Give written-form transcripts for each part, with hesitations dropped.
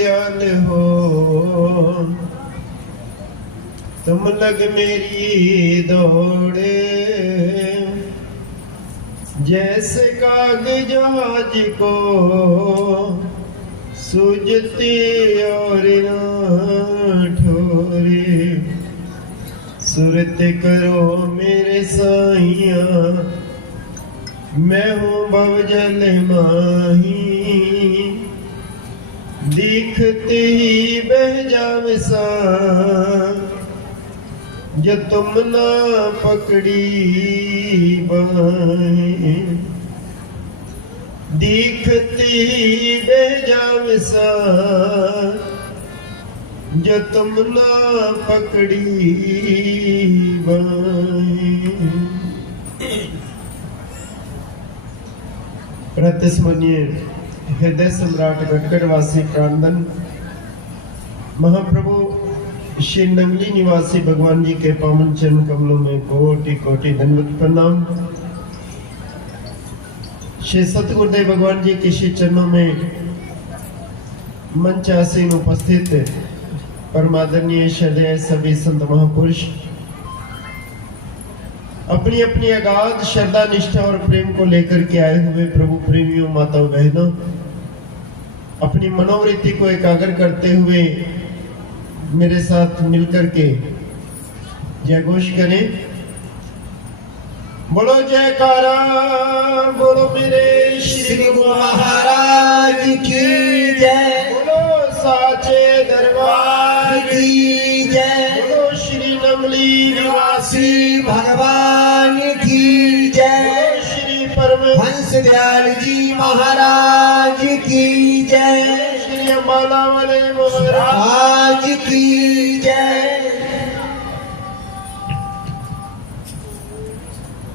दयाल हो तुम लग मेरी दौड़े, जैसे कागजाज को सूझती और ना ठोरे। सुरत करो मेरे साइया, मैं हूँ भवजल माही। दिखते ही बह जावे सा, जो तुम ना पकड़ी बाहें। दिखते ही बह जावे सा, जो तुम ना पकड़ी बाहें। प्रतिस्मरणीय हृदय सम्राट गटगढ़वासी प्राणधन महाप्रभु श्री नंगली निवासी भगवान जी के पावन चरण कमलों में कोटि कोटि दंडवत प्रणाम। श्री सतगुरुदेव भगवान जी के श्री चरणों में मंच आसीन उपस्थित परमादरणीय श्रद्धेय सभी संत महापुरुष अपनी अपनी अगाध श्रद्धा निष्ठा और प्रेम को लेकर के आए हुए प्रभु प्रेमियों माताओं बहनों, अपनी मनोवृत्ति को एकाग्र करते हुए मेरे साथ मिलकर के जय घोष करें। बोलो जयकारा, बोलो मेरे श्री गुरु महाराज की जय। बोलो साचे दरबार की जय। बोलो श्री नमली निवासी भगवान की जय। श्री परमहंस दयाल जी महाराज की जय। श्री अम्बाला वाले महाराज की जय।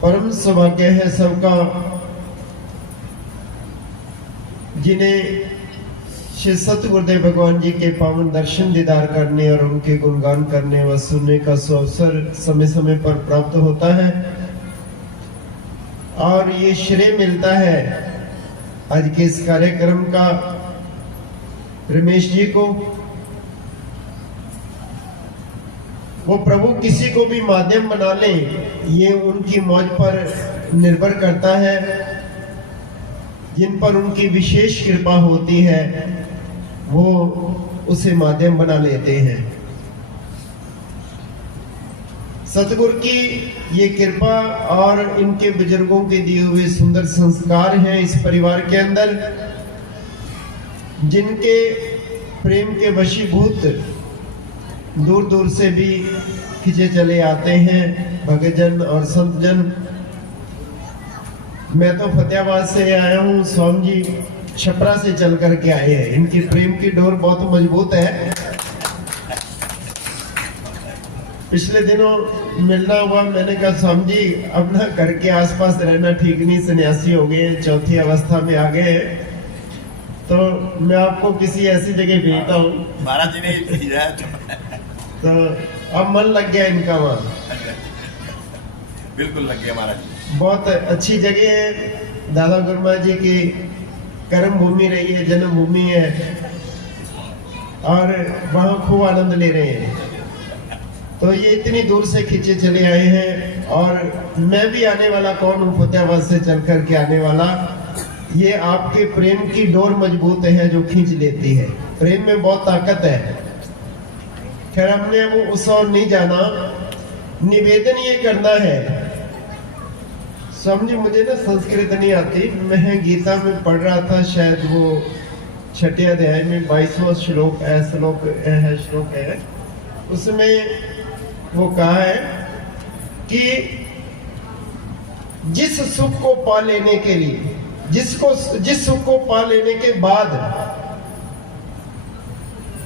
परम सौभाग्य है सबका जिन्हें श्री सतगुरुदेव भगवान जी के पावन दर्शन दीदार करने और उनके गुणगान करने व सुनने का सुअवसर समय समय पर प्राप्त होता है। और ये श्रेय मिलता है आज के इस कार्यक्रम का रमेश जी को। वो प्रभु किसी को भी माध्यम बना ले, ये उनकी मौज पर निर्भर करता है। जिन पर उनकी विशेष कृपा होती है वो उसे माध्यम बना लेते हैं। सतगुरु की ये कृपा और इनके बुजुर्गों के दिए हुए सुंदर संस्कार हैं इस परिवार के अंदर, जिनके प्रेम के वशीभूत दूर दूर से भी खिंचे चले आते हैं भक्तजन और संतजन। मैं तो फतेहाबाद से आया हूँ, स्वामी जी छपरा से चल करके आए हैं। इनकी प्रेम की डोर बहुत मजबूत है। पिछले दिनों मिलना हुआ, मैंने कहा स्वामी जी अब ना घर के आसपास रहना ठीक नहीं, सन्यासी हो गए, चौथी अवस्था में आ गए, तो मैं आपको किसी ऐसी जगह भेजता हूँ। महाराज जी ने भेजा तो अब मन लग गया इनका वहाँ। बिल्कुल लग गया महाराज जी। बहुत अच्छी जगह है, दादा गुरमा जी की कर्म भूमि रही है, जन्म भूमि है, और वहाँ खूब आनंद ले रहे हैं। तो ये इतनी दूर से खींचे चले आए हैं, और मैं भी आने वाला कौन हूँ, फतेहाबाद से चल करके आने वाला। ये आपके प्रेम की डोर मजबूत है जो खींच लेती है। प्रेम में बहुत ताकत है। खैर हमने वो उस और नहीं जाना। निवेदन ये करना है, समझे, मुझे ना संस्कृत नहीं आती, मैं गीता में पढ़ रहा था, शायद वो छठे अध्याय में 22वां श्लोक है, उसमें वो कहा है कि जिस सुख को पा लेने के लिए, जिस सुख को पा लेने के बाद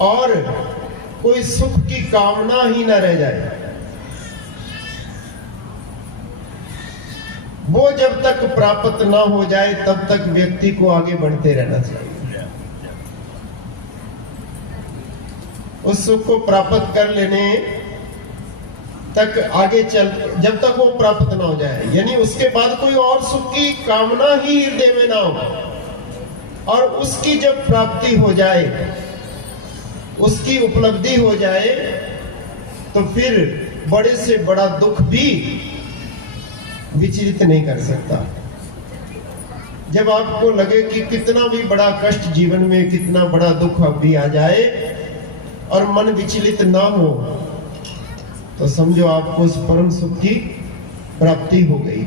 और कोई सुख की कामना ही न रह जाए, वो जब तक प्राप्त ना हो जाए तब तक व्यक्ति को आगे बढ़ते रहना चाहिए। उस सुख को प्राप्त कर लेने तक आगे चल, जब तक वो प्राप्त ना हो जाए, यानी उसके बाद कोई और सुख की कामना ही हृदय में ना हो, और उसकी जब प्राप्ति हो जाए उसकी उपलब्धि हो जाए तो फिर बड़े से बड़ा दुख भी विचलित नहीं कर सकता। जब आपको लगे कि कितना भी बड़ा कष्ट जीवन में, कितना बड़ा दुख अभी आ जाए और मन विचलित ना हो, तो समझो आपको उस परम सुख की प्राप्ति हो गई।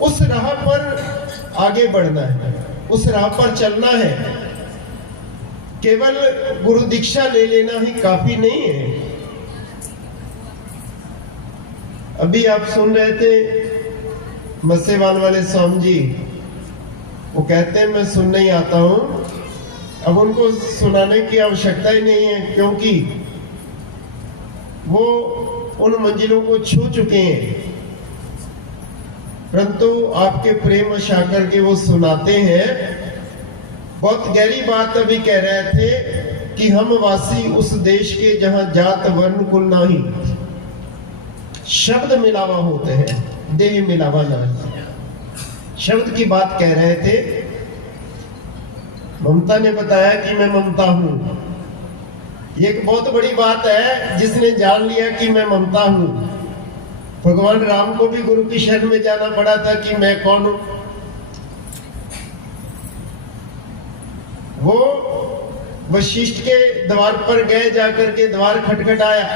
उस राह पर आगे बढ़ना है, उस राह पर चलना है। केवल गुरु दीक्षा ले लेना ही काफी नहीं है। अभी आप सुन रहे थे मस्सेवाल वाले स्वामी जी, वो कहते हैं मैं सुनने ही आता हूं। अब उनको सुनाने की आवश्यकता ही नहीं है, क्योंकि वो उन मंजिलों को छू चुके हैं। परंतु आपके प्रेम आकर के वो सुनाते हैं। बहुत गहरी बात अभी कह रहे थे कि हम वासी उस देश के जहां जात वर्ण कुल नाही, शब्द मिलावा होते हैं, देह मिलावा नहीं। शब्द की बात कह रहे थे। ममता ने बताया कि मैं ममता हूं। ये एक बहुत बड़ी बात है। जिसने जान लिया कि मैं ममता हूं, भगवान राम को भी गुरु की शरण में जाना पड़ा था कि मैं कौन हूं। वो वशिष्ठ के द्वार पर गए, जाकर के द्वार खटखटाया।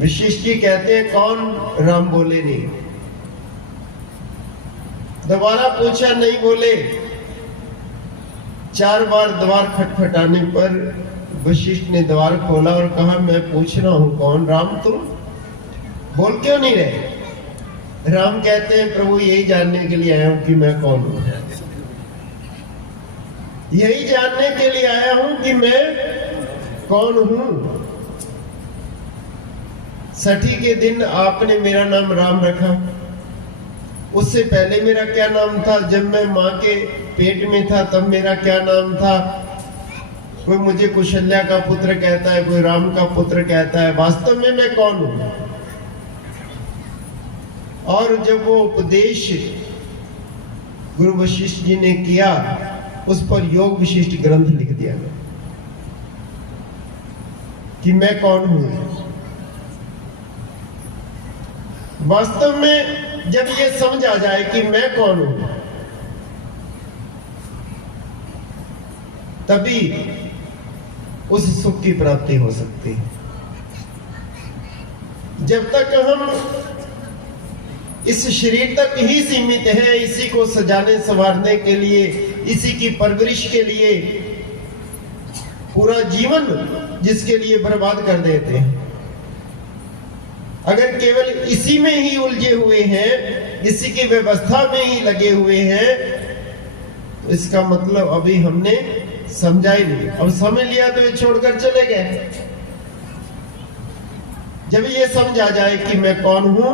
वशिष्ठ जी कहते हैं कौन? राम बोले नहीं। दोबारा पूछा, नहीं बोले। 4 बार द्वार खटखटाने पर वशिष्ठ ने द्वार खोला और कहा मैं पूछ रहा हूं कौन? राम तुम बोल क्यों नहीं रहे? राम कहते हैं प्रभु यही जानने के लिए आया हूं कि मैं कौन हूं। यही जानने के लिए आया हूं कि मैं कौन हूं। छठी के दिन आपने मेरा नाम राम रखा। उससे पहले मेरा क्या नाम था? जब मैं मां के पेट में था तब मेरा क्या नाम था? कोई मुझे कुशल्या का पुत्र कहता है, कोई राम का पुत्र कहता है। वास्तव में मैं कौन हूं? और जब वो उपदेश गुरु वशिष्ठ जी ने किया, उस पर योग विशिष्ट ग्रंथ लिख दिया गया कि मैं कौन हूं। वास्तव में जब ये समझ आ जाए कि मैं कौन हूं, तभी उस सुख की प्राप्ति हो सकती है। जब तक हम इस शरीर तक ही सीमित है, इसी को सजाने संवारने के लिए, इसी की परवरिश के लिए पूरा जीवन जिसके लिए बर्बाद कर देते हैं, अगर केवल इसी में ही उलझे हुए हैं, इसी की व्यवस्था में ही लगे हुए हैं, तो इसका मतलब अभी हमने समझा ही नहीं। अब समझ लिया तो ये छोड़कर चले गए। जब ये समझ आ जाए कि मैं कौन हूं,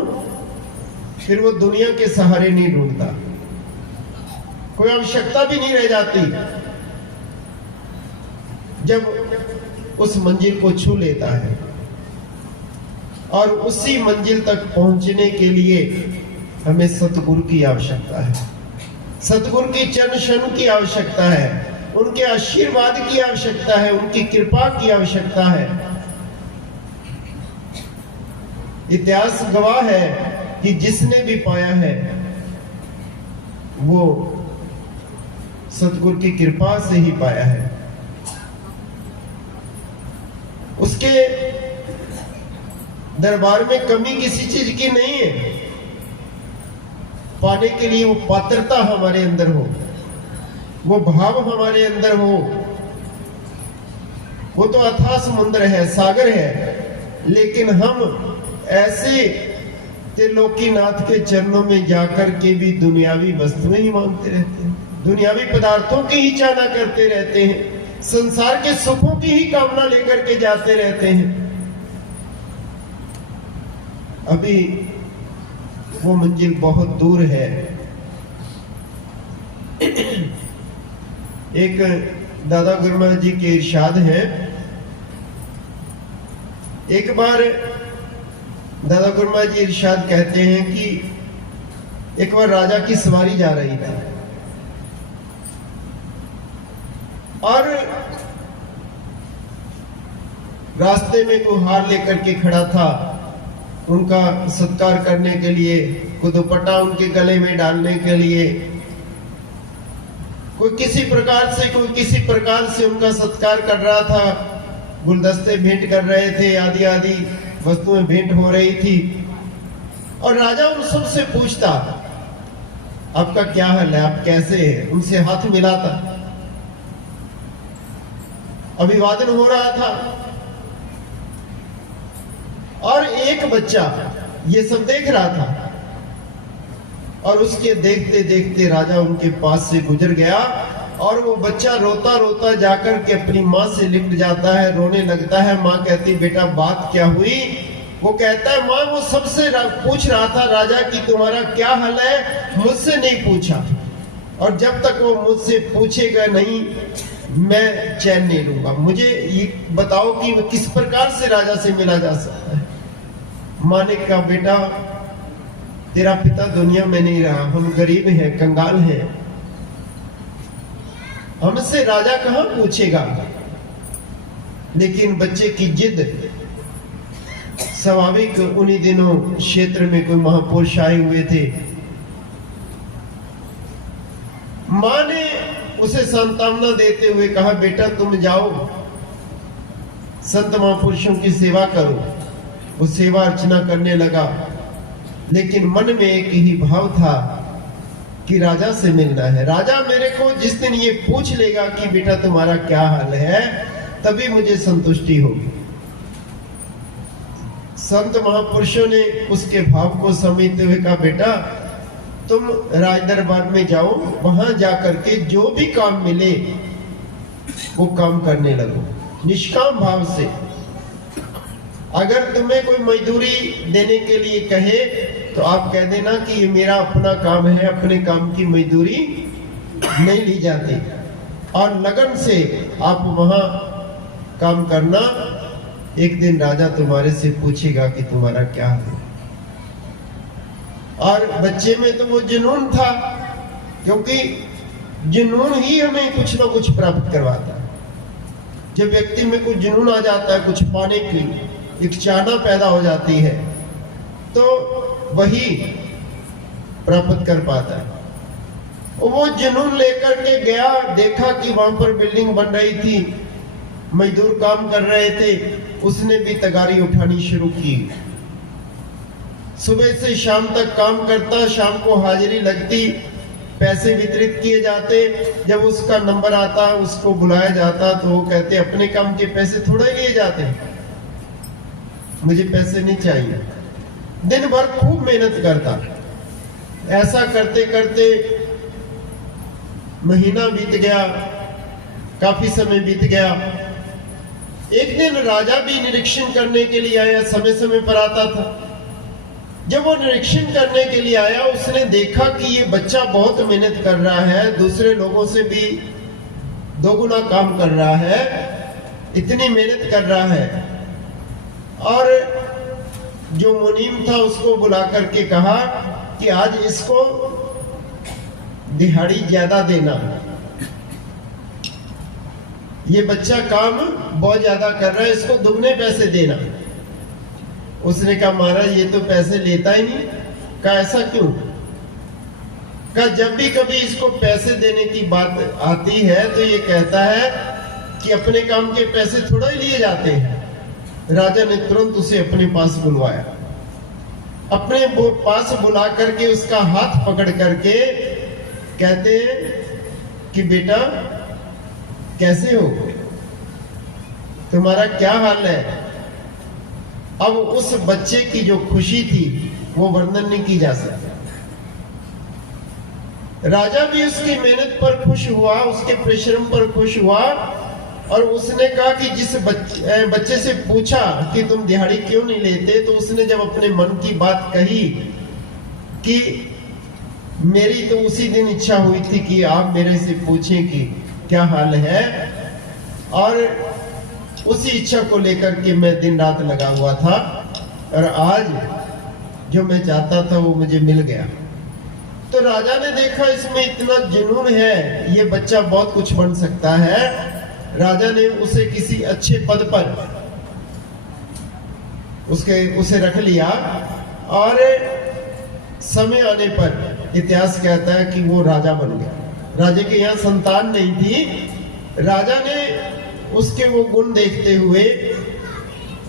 फिर वो दुनिया के सहारे नहीं ढूंढता, कोई आवश्यकता भी नहीं रह जाती। जब उस मंजिल को छू लेता है और उसी मंजिल तक पहुंचने के लिए हमें सतगुरु की आवश्यकता है, सतगुरु की चरण शरण की आवश्यकता है, उनके आशीर्वाद की आवश्यकता है, उनकी कृपा की आवश्यकता है। इतिहास गवाह है कि जिसने भी पाया है वो सतगुरु की कृपा से ही पाया है। उसके दरबार में कमी किसी चीज की नहीं है। पाने के लिए वो पात्रता हमारे अंदर हो, वो भाव हमारे अंदर हो। वो तो अथाह समुद्र है, सागर है, लेकिन हम ऐसे त्रिलोकीनाथ के चरणों में जाकर के भी दुनियावी वस्तुएं ही मांगते रहते हैं, दुनियावी पदार्थों की ही चाहना करते रहते हैं, संसार के सुखों की ही कामना लेकर के जाते रहते हैं। अभी वो मंजिल बहुत दूर है। एक दादा गुरु महाराज जी के इरशाद है, एक बार दादा गुरु महाराज जी इरशाद कहते हैं कि एक बार राजा की सवारी जा रही थी और रास्ते में कोई हार लेकर के खड़ा था, उनका सत्कार करने के लिए, कोई दुपट्टा उनके गले में डालने के लिए, कोई किसी प्रकार से उनका सत्कार कर रहा था, गुलदस्ते भेंट कर रहे थे, आदि आदि वस्तुएं भेंट हो रही थी। और राजा उन सब से पूछता, आपका क्या हाल है, आप कैसे हैं? उनसे हाथ मिलाता, अभिवादन हो रहा था। और एक बच्चा ये सब देख रहा था और उसके देखते देखते राजा उनके पास से गुजर गया और वो बच्चा रोता रोता जाकर के अपनी माँ से लिपट जाता है, रोने लगता है। माँ कहती, बेटा बात क्या हुई? वो कहता है, माँ वो सबसे पूछ रहा था राजा कि तुम्हारा क्या हाल है, मुझसे नहीं पूछा, और जब तक वो मुझसे पूछेगा नहीं मैं चैन नहीं लूंगा। मुझे ये बताओ कि किस प्रकार से राजा से मिला जा सकता है। माँ ने कहा, बेटा तेरा पिता दुनिया में नहीं रहा, हम गरीब हैं, कंगाल हैं, हमसे राजा कहां पूछेगा। लेकिन बच्चे की जिद स्वाभाविक, उन्हीं दिनों क्षेत्र में कोई महापुरुष आए हुए थे। मां ने उसे सांत्वना देते हुए कहा, बेटा तुम जाओ संत महापुरुषों की सेवा करो। वो सेवा अर्चना करने लगा, लेकिन मन में एक ही भाव था कि राजा से मिलना है। राजा मेरे को जिस दिन ये पूछ लेगा कि बेटा तुम्हारा क्या हाल है, तभी मुझे संतुष्टि होगी। संत महापुरुषों ने उसके भाव को समझते हुए कहा, बेटा तुम राज दरबार में जाओ, वहां जाकर के जो भी काम मिले वो काम करने लगो, निष्काम भाव से। अगर तुम्हें कोई मजदूरी देने के लिए कहे तो आप कह देना कि ये मेरा अपना काम है, अपने काम की मजदूरी नहीं ली जाती, और लगन से आप वहां काम करना। एक दिन राजा तुम्हारे से पूछेगा कि तुम्हारा क्या है। और बच्चे में तो वो जुनून था, क्योंकि जुनून ही हमें कुछ ना कुछ प्राप्त करवाता है। जब व्यक्ति में कुछ जुनून आ जाता है, कुछ पाने की एक चाहना पैदा हो जाती है, तो वही प्राप्त कर पाता है। वो जुनून लेकर के गया, देखा कि वहां पर बिल्डिंग बन रही थी, मजदूर काम कर रहे थे, उसने भी तगारी उठानी शुरू की। सुबह से शाम तक काम करता, शाम को हाजिरी लगती, पैसे वितरित किए जाते। जब उसका नंबर आता, उसको बुलाया जाता, तो वो कहते, अपने काम के पैसे थोड़ा ही लिए जाते, मुझे पैसे नहीं चाहिए। दिन भर खूब मेहनत करता। ऐसा करते करते महीना बीत गया, काफी समय बीत गया। एक दिन राजा भी निरीक्षण करने के लिए आया, समय समय पर आता था। जब वो निरीक्षण करने के लिए आया, उसने देखा कि ये बच्चा बहुत मेहनत कर रहा है, दूसरे लोगों से भी दोगुना काम कर रहा है, इतनी मेहनत कर रहा है। और जो मुनीम था उसको बुला करके कहा कि आज इसको दिहाड़ी ज्यादा देना, ये बच्चा काम बहुत ज्यादा कर रहा है, इसको दुगने पैसे देना। उसने कहा, महाराज ये तो पैसे लेता ही नहीं। कहा, ऐसा क्यों? कहा, जब भी कभी इसको पैसे देने की बात आती है तो ये कहता है कि अपने काम के पैसे थोड़ा ही लिए जाते हैं। राजा ने तुरंत उसे अपने पास बुलवाया। अपने पास बुला करके उसका हाथ पकड़ करके कहते कि बेटा कैसे हो, तुम्हारा क्या हाल है। अब उस बच्चे की जो खुशी थी वो वर्णन नहीं की जा सकती। राजा भी उसकी मेहनत पर खुश हुआ, उसके परिश्रम पर खुश हुआ, और उसने कहा कि जिस बच्चे से पूछा कि तुम दिहाड़ी क्यों नहीं लेते, तो उसने जब अपने मन की बात कही कि मेरी तो उसी दिन इच्छा हुई थी कि आप मेरे से पूछें कि क्या हाल है, और उसी इच्छा को लेकर के मैं दिन रात लगा हुआ था, और आज जो मैं चाहता था वो मुझे मिल गया। तो राजा ने देखा इसमें इतना जुनून है, ये बच्चा बहुत कुछ बन सकता है। राजा ने उसे किसी अच्छे पद पर उसे रख लिया और समय आने पर इतिहास कहता है कि वो राजा बन गया। राजा के यहाँ संतान नहीं थी। राजा ने उसके वो गुण देखते हुए,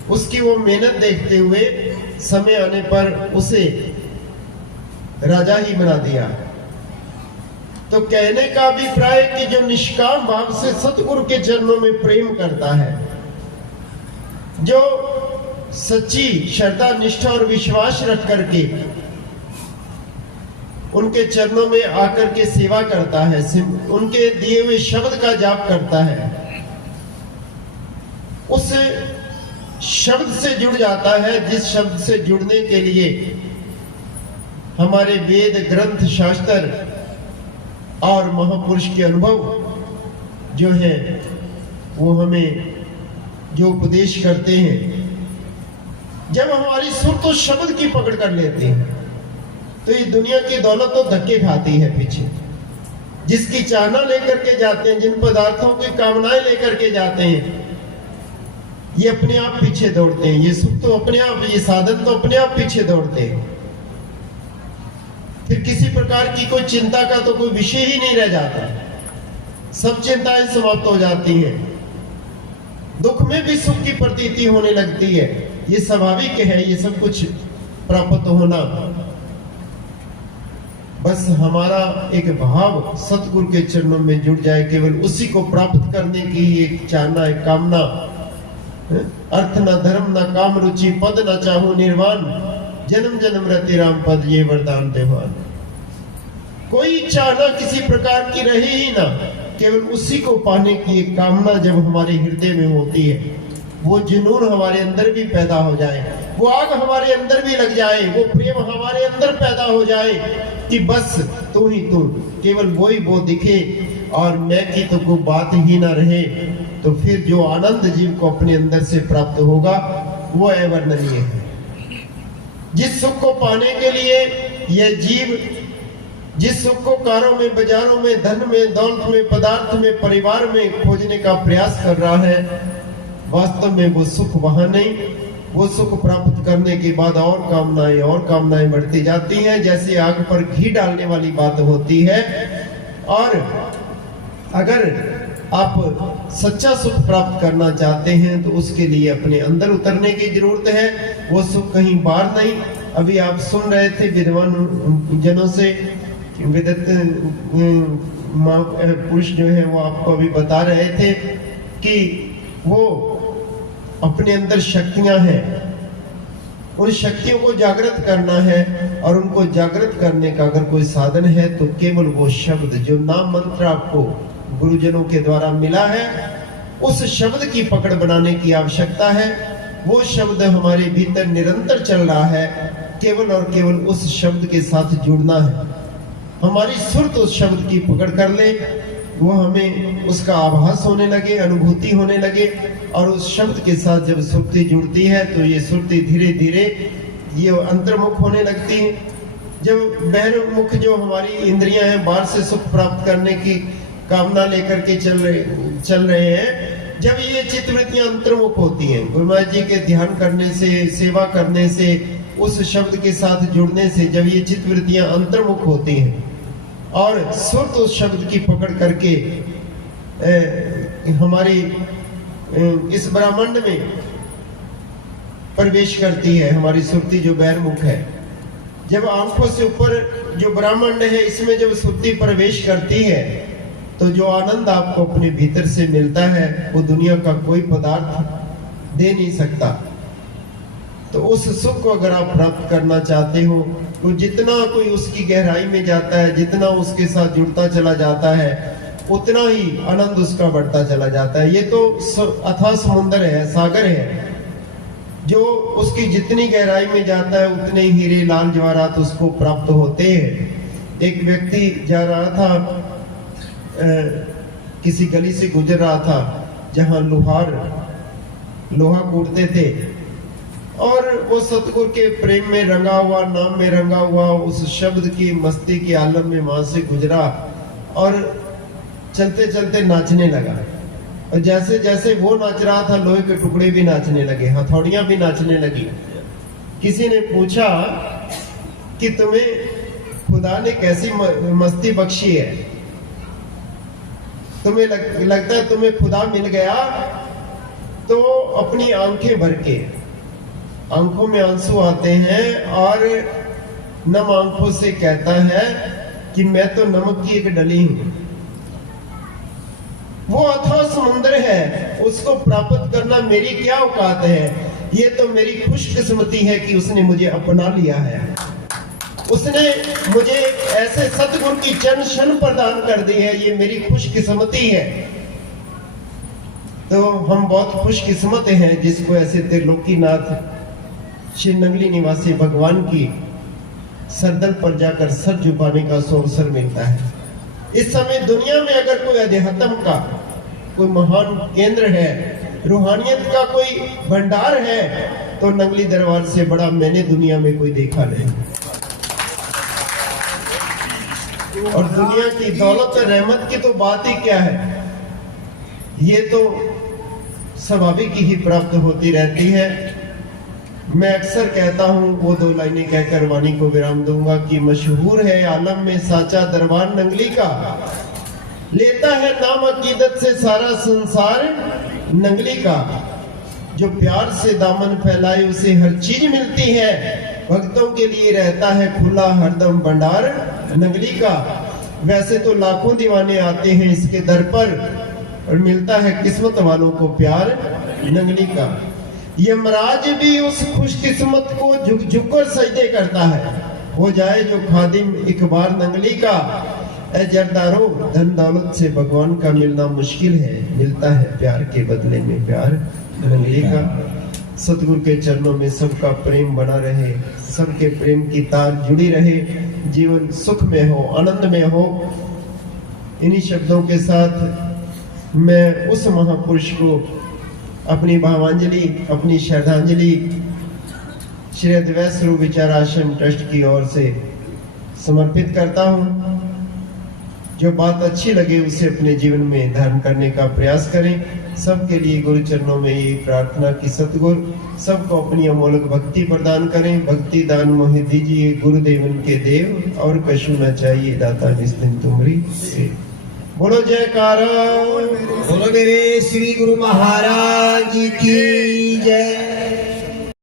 उसकी वो मेहनत देखते हुए समय आने पर उसे राजा ही बना दिया। तो कहने का अभिप्राय कि जो निष्काम भाव से सतगुरु के चरणों में प्रेम करता है, जो सच्ची श्रद्धा निष्ठा और विश्वास रख करके उनके चरणों में आकर के सेवा करता है, उनके दिए हुए शब्द का जाप करता है, उस शब्द से जुड़ जाता है जिस शब्द से जुड़ने के लिए हमारे वेद ग्रंथ शास्त्र और महापुरुष के अनुभव जो है वो हमें जो उपदेश करते हैं। जब हमारी सुर तो शब्द की पकड़ कर लेती है तो ये दुनिया की दौलत तो धक्के खाती है पीछे। जिसकी चाहना लेकर के जाते हैं, जिन पदार्थों की कामनाएं लेकर के जाते हैं, ये अपने आप पीछे दौड़ते हैं। ये सुख तो अपने आप, ये साधन तो अपने आप पीछे दौड़ते हैं। फिर किसी प्रकार की कोई चिंता का तो कोई विषय ही नहीं रह जाता, सब चिंताएं समाप्त हो जाती हैं। दुख में भी सुख की प्रतीति होने लगती है। ये स्वाभाविक है, ये सब कुछ प्राप्त होना। बस हमारा एक भाव सतगुरु के चरणों में जुड़ जाए, केवल उसी को प्राप्त करने की एक चाहना, एक कामना। अर्थ न धर्म न काम रुचि, पद न चाहो निर्वाण, जन्म जन्म रति राम पद, ये वरदान देवान। कोई चाहना किसी प्रकार की रहे ही ना, केवल उसी को पाने की एक कामना जब हमारे हृदय में होती है, वो जुनून हमारे अंदर भी पैदा हो जाए, वो आग हमारे अंदर भी लग जाए, वो प्रेम हमारे अंदर पैदा हो जाए कि बस तू ही तू, केवल वो दिखे और मैं की तो कोई बात ही ना रहे, तो फिर जो आनंद जीव को अपने अंदर से प्राप्त होगा वो अवर्णनीय है। जिस सुख को पाने के लिए यह जीव जिस सुख को कारों में, बाजारों में, धन में, दौलत में, पदार्थ में, परिवार में खोजने का प्रयास कर रहा है, वास्तव में वो सुख वहां नहीं। वो सुख प्राप्त करने के बाद और कामनाएं बढ़ती जाती हैं, जैसे आग पर घी डालने वाली बात होती है। और अगर आप सच्चा सुख प्राप्त करना चाहते हैं तो उसके लिए अपने अंदर उतरने की जरूरत है। वो सुख कहीं बाहर नहीं। अभी आप सुन रहे थे विद्वान जनों से, विदत पुरुष जो है वो आपको अभी बता रहे थे कि वो अपने अंदर शक्तियां हैं, उन शक्तियों को जागृत करना है। और उनको जागृत करने का अगर कोई साधन है तो केवल वो शब्द, जो नाम मंत्र आपको गुरुजनों के द्वारा मिला है, उस शब्द की पकड़ बनाने की आवश्यकता है। वो शब्द हमारे भीतर निरंतर चल रहा है, केवल और केवल उस शब्द के साथ जुड़ना है। हमारी सुरत उस शब्द की पकड़ कर ले, वो हमें उसका आभास होने लगे, अनुभूति होने लगे, और उस शब्द के साथ जब सुरती जुड़ती है तो ये सुरती धीरे धीरे ये अंतर्मुख होने लगती है। जब बहिर्मुख जो हमारी इंद्रियां हैं, बाहर से सुख प्राप्त करने की कामना लेकर के चल रहे हैं, जब ये चित्तवृत्तियां अंतर्मुख होती हैं, गुरु महाराज जी के ध्यान करने से, सेवा करने से, उस शब्द के साथ जुड़ने से, जब ये चित्तवृत्तियां अंतर्मुख होती हैं और सुरत उस शब्द की पकड़ करके हमारी इस ब्रह्मांड में प्रवेश करती है, हमारी सुरती जो बहिर्मुख है, जब आंखों से ऊपर जो ब्रह्मांड है इसमें जब सुरती प्रवेश करती है तो जो आनंद आपको अपने भीतर से मिलता है वो दुनिया का कोई पदार्थ दे नहीं सकता। तो उस सुख को अगर आप प्राप्त करना चाहते हो तो जितना कोई उसकी गहराई में जाता है, जितना उसके साथ जुड़ता चला जाता है, उतना ही आनंद उसका बढ़ता चला जाता है। ये तो अथाह समुंदर है, सागर है, जो उसकी जितनी गहराई में जाता है उतने हीरे लाल जवाहरात उसको प्राप्त होते हैं। एक व्यक्ति जा रहा था, किसी गली से गुजर रहा था जहां लोहा कूटते थे, और वो सतगुरु के प्रेम में रंगा हुआ, नाम में रंगा हुआ, उस शब्द की मस्ती के आलम में वहां से गुजरा और चलते चलते नाचने लगा। और जैसे जैसे वो नाच रहा था, लोहे के टुकड़े भी नाचने लगे, हथौड़ियां भी नाचने लगी। किसी ने पूछा कि तुम्हें खुदा ने कैसी मस्ती बख्शी है, तुम्हें लगता है तुम्हें खुदा मिल गया? तो अपनी आंखें भर के, आंखों में आंसू आते हैं और नम आंखों से कहता है कि मैं तो नमक की एक डली हूं। वो अथाह समुद्र है, उसको प्राप्त करना मेरी क्या औकात है? ये तो मेरी खुशकिस्मती है कि उसने मुझे अपना लिया है। उसने मुझे ऐसे सतगुरु की चरण क्षण प्रदान कर दी है, ये मेरी खुशकिस्मती है। तो हम बहुत खुशकिस्मत हैं जिसको ऐसे त्रिलोकीनाथ श्री नंगली निवासी भगवान की सरदल पर जाकर सर झुकाने का अवसर मिलता है। इस समय दुनिया में अगर कोई अध्यात्म का कोई महान केंद्र है, रूहानियत का कोई भंडार है, तो नंगली दरबार से बड़ा मैंने दुनिया में कोई देखा नहीं। और दुनिया की दौलत और रहमत की तो बात ही क्या है, ये तो स्वाभाविक ही प्राप्त होती रहती है। मैं अक्सर कहता हूँ, वो दो लाइनें कहकर वाणी को विराम दूंगा कि मशहूर है आलम में साचा दरबार नंगली का, लेता है नाम अकीदत से सारा संसार नंगली का। जो प्यार से दामन फैलाए उसे हर चीज मिलती है, भक्तों के लिए रहता है खुला हरदम भंडार नंगली का। वैसे तो लाखों दीवाने आते हैं इसके दर पर, और मिलता है किस्मत वालों को प्यार नंगली का। यमराज भी उस खुशकिस्मत को झुक झुक कर सजदे करता है, हो जाए जो खादिम एक बार नंगली का। ऐ जरदारो, धन दौलत से भगवान का मिलना मुश्किल है, मिलता है प्यार के बदले में प्यार नंगली का। सतगुरु के चरणों में सबका प्रेम बना रहे, सबके प्रेम की तार जुड़ी रहे, जीवन सुख में हो, आनंद में हो। इन्हीं शब्दों के साथ मैं उस महापुरुष को अपनी भावांजलि, अपनी श्रद्धांजलि श्री अद्वैत स्वरूप विचार आश्रम ट्रस्ट की ओर से समर्पित करता हूं। जो बात अच्छी लगे उसे अपने जीवन में धारण करने का प्रयास करें। सबके लिए गुरु चरणों में ये प्रार्थना की सतगुरु सबको अपनी अमोलक भक्ति प्रदान करें। भक्ति दान मोहे दीजिए गुरुदेवन के देव, और कशु न चाहिए दाता निस्तिन तुमरी से। बोलो जयकारा, बोलो मेरे श्री गुरु महाराज की जय।